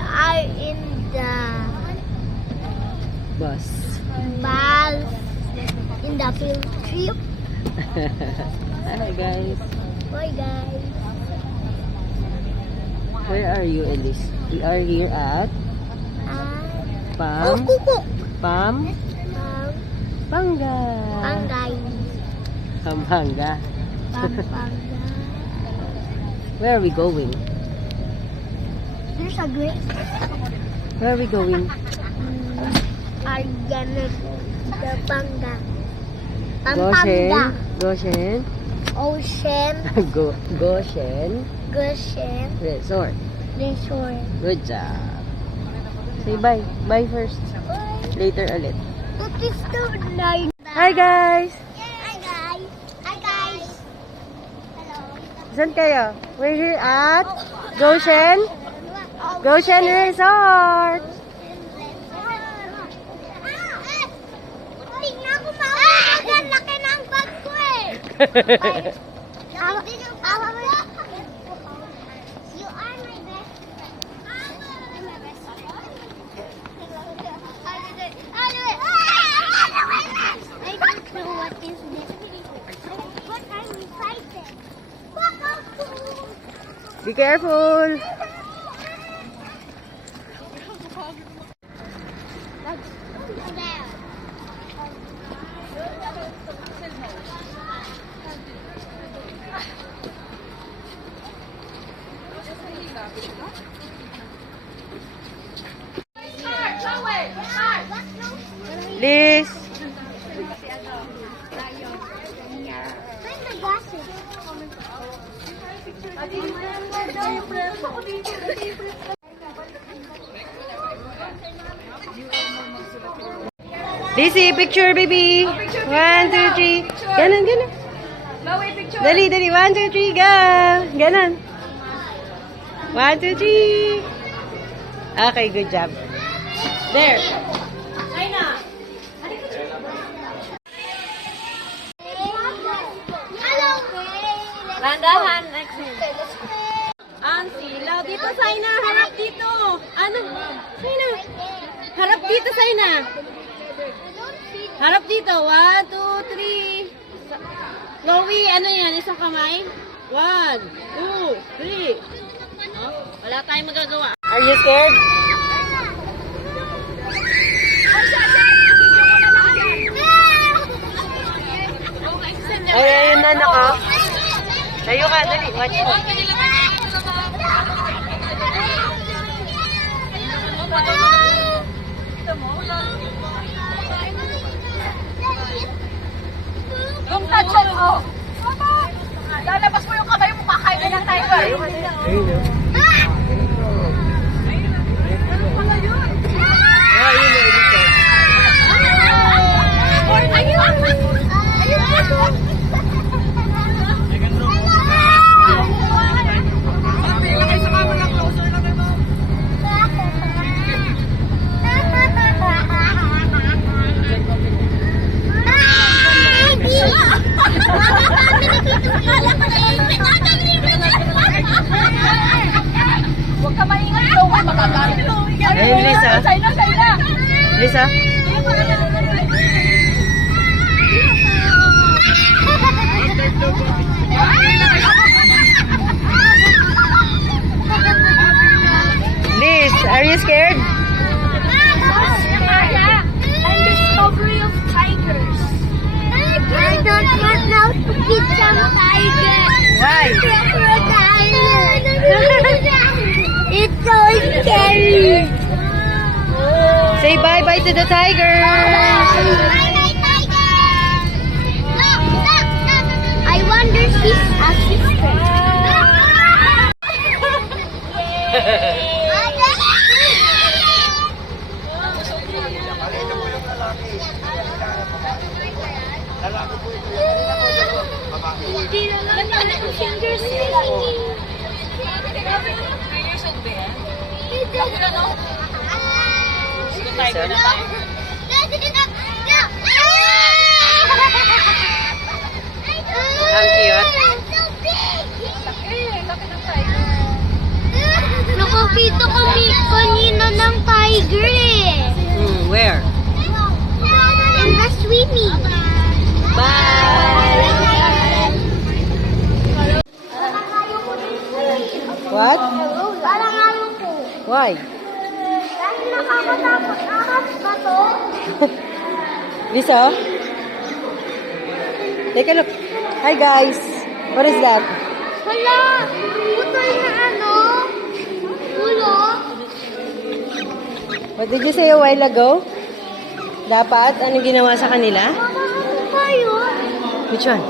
are in the Bus. bus in the field trip. Hi guys. Bye guys. Where are you, Elise? We are here at Pam. Pangay. Panga. Pampanga. Pampanga. Where are we going? There's a great. Where are we going? Are gonna the Panga. Goshen. Pampanga. Goshen. Ocean. Goshen. Goshen. Resort. Resort. Good job. Say bye. Bye first. Later ulit. What is the nine? Hi guys! Hi guys. Hi guys. Hello. Saan kayo? We're here at Goshen. Goshen Resort. Tingnan ko ang laki ng bag ko eh. You are my best friend. I'm my best friend. I don't know what is this. But I'm excited. Be careful. Liz. Lizzy, picture baby. 1, 2, 3. Ganon, ganon. Dali, dali. 1, 2, 3, go. Ganon. 1, 2, 3. Okay, good job. There. Landahan, exit. Ang silaw. Dito, Saina. Harap dito. Ano? Saina. Harap dito, Saina. Harap dito. 1, 2, 3. Chloe, ano yan? Isang kamay? 1, 2, 3. Oh, wala tayong magagawa. Are you scared? Ay, ayun na, naka. Tayo ka, dali. Watch mo. Yung touch mo. Lalabas mo yung kamay mo, kakain ng tiger. Ayun na. Ayun na. Huwag ka maingay, Chloe, makagalit. Ayun, Lisa. Saina. Lisa? Liz, are you scared? And discovery of tigers. I don't want now to eat some tigers. Why? It's so scary. Say bye-bye to the tiger. I wonder if she's a sister. Fingers Ang cute. Naku, nakakita kami kanina ng tiger eh. Where? In the swimming. Bye! What? Parang ano ko. Why? Dahil nakakatakot. Ahas ba to? Lisa? Take a look. Hi guys. What is that? Hala! Putol na ano? Ulo? What did you say a while ago? Dapat? Anong ginawa sa kanila? Mama, ano kayo? Which one?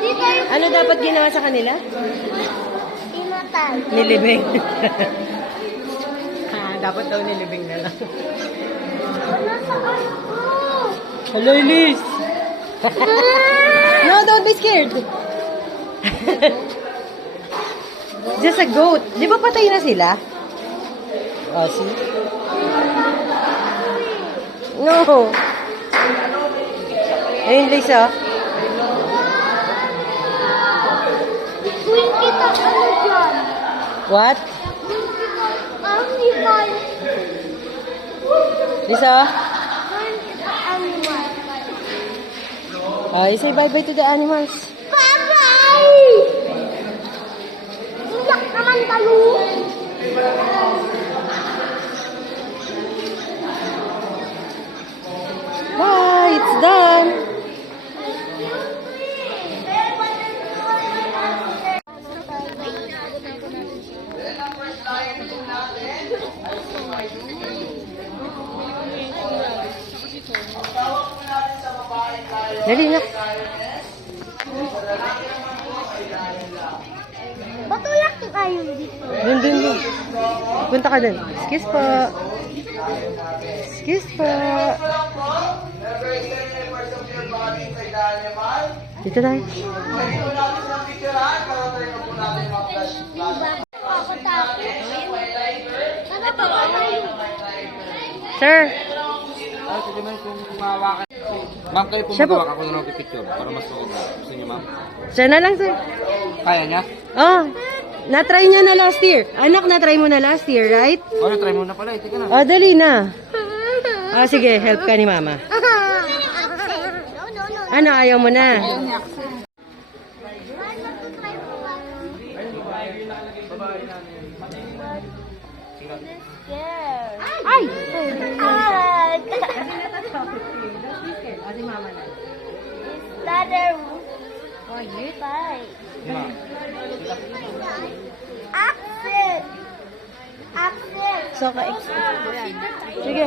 Di tayo Ano dapat ginawa sa kanila? tinatay. Nilibing. Dapat daw nilibing na lang. Wala sa ano ko. Hello, Elise! No, don't be scared. Just a goat. Di ba patay na sila? Oh, see? No. Ayun, Lisa. Queen kita ano dyan? What? Queen kita animal. Lisa? Queen kita animal. You say bye-bye to the animals. Bye-bye! Iyak naman kayo. Bye! It's done! Dali na. Ba't wala kayo dito? Dun. Punta ka dun. Excuse po. Excuse po. Dito tayo. Ako takot. Ano ba kayo? Sir. Sige ma'am, kung mahawakan. Ma'am, kayo Siya po. pumagawa ako na ng picture para mas maganda. Gusto niyo, ma'am? Siya na lang, sir. Kaya niya? Oh, na-try niya na last year. Anak, na-try mo na last year, right? Oh, try mo na pala. Tika na. Oh, dali na. Sige, help ka ni mama. No. Ano, ayaw mo na? Ay! Ladder. Oh, you bye. Ma'am. Accent. Accent. So, sige.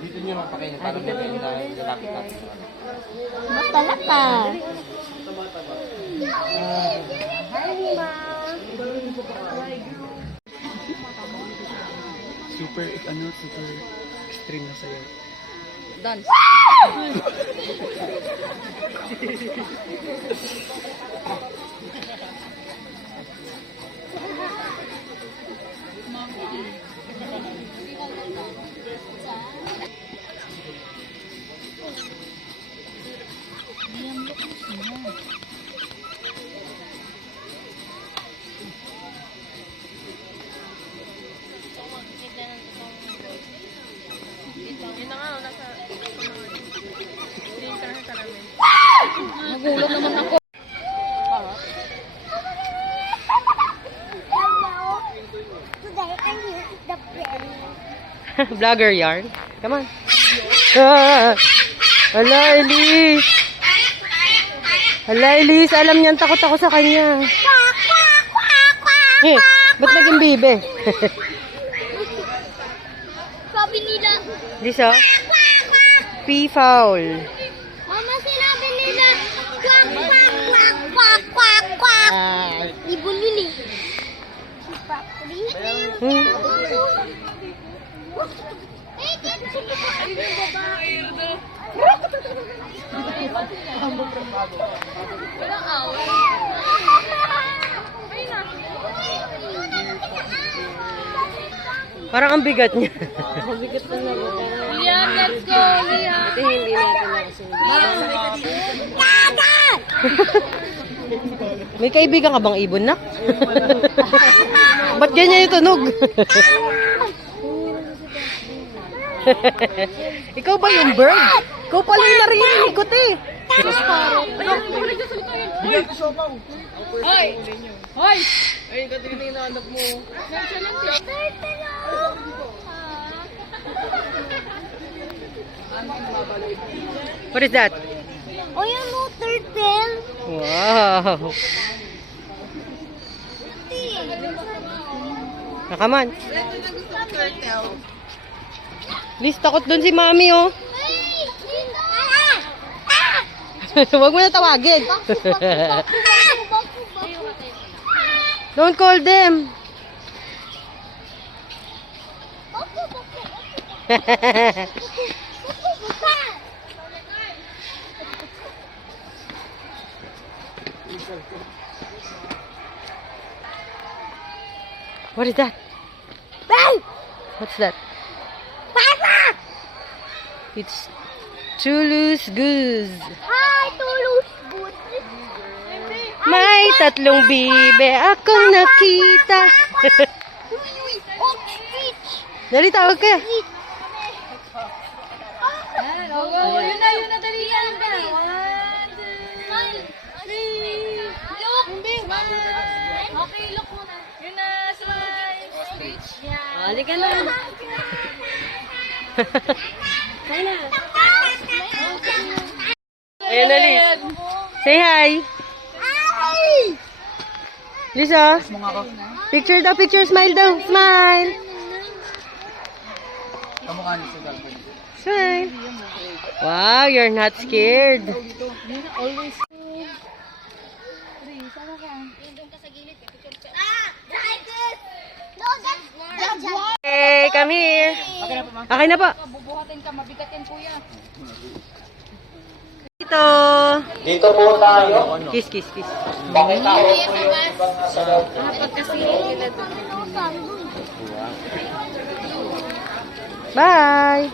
Dito niyo mapakainin para may lalapit natin. Matalata. Super extreme na sa'yo. Today I need the pen. Vlogger yarn. Come on. Hala, Elise. Hala, Elise. Alam niyan, takot ako sa kanya. Eh, ba't naging bibe? Sabi nila, Lisa? P-foul. Mama, sinabi nila, quack, quack, quack, quack, quack, quack. Ibon yun eh. Parang ang bigat niya. Liam, let's go, Liam. Ito hindi natin nakasunod. Dada! May kaibigan ka bang ibon, nak? Ba't ganyan yung tunog? Ikaw ba yung bird? Ikaw pala yung narinig ko, te. Hoy! Hoy! Ayun, kasi yung hinahanap mo. What is that? Oh, you know, turtle. Wow. Nakaman. Liz, takot dun si mami, oh. Huwag mo na tawagin. Don't call them. What is that? What's that? It's Toulouse goose. Hi, Toulouse Boots. May tatlong bibe akong nakita. Dali, tawag ka. Yun na, dali yan. Look! Okay, look muna. Yun na, smile. Speech. Halika na. Ayan na, Liz. Say hi. Lisa. Picture daw, picture. Smile daw. Smile. Kamukha niya sa girlfriend. Smile. Wow, you're not scared. Hey, come here. Okay na po. Bubuhatin ka, mabigat yan, kuya. Dito. Dito po tayo. Kiss, kiss, kiss. Bakit ako po yung ibang nasa loob? Bye.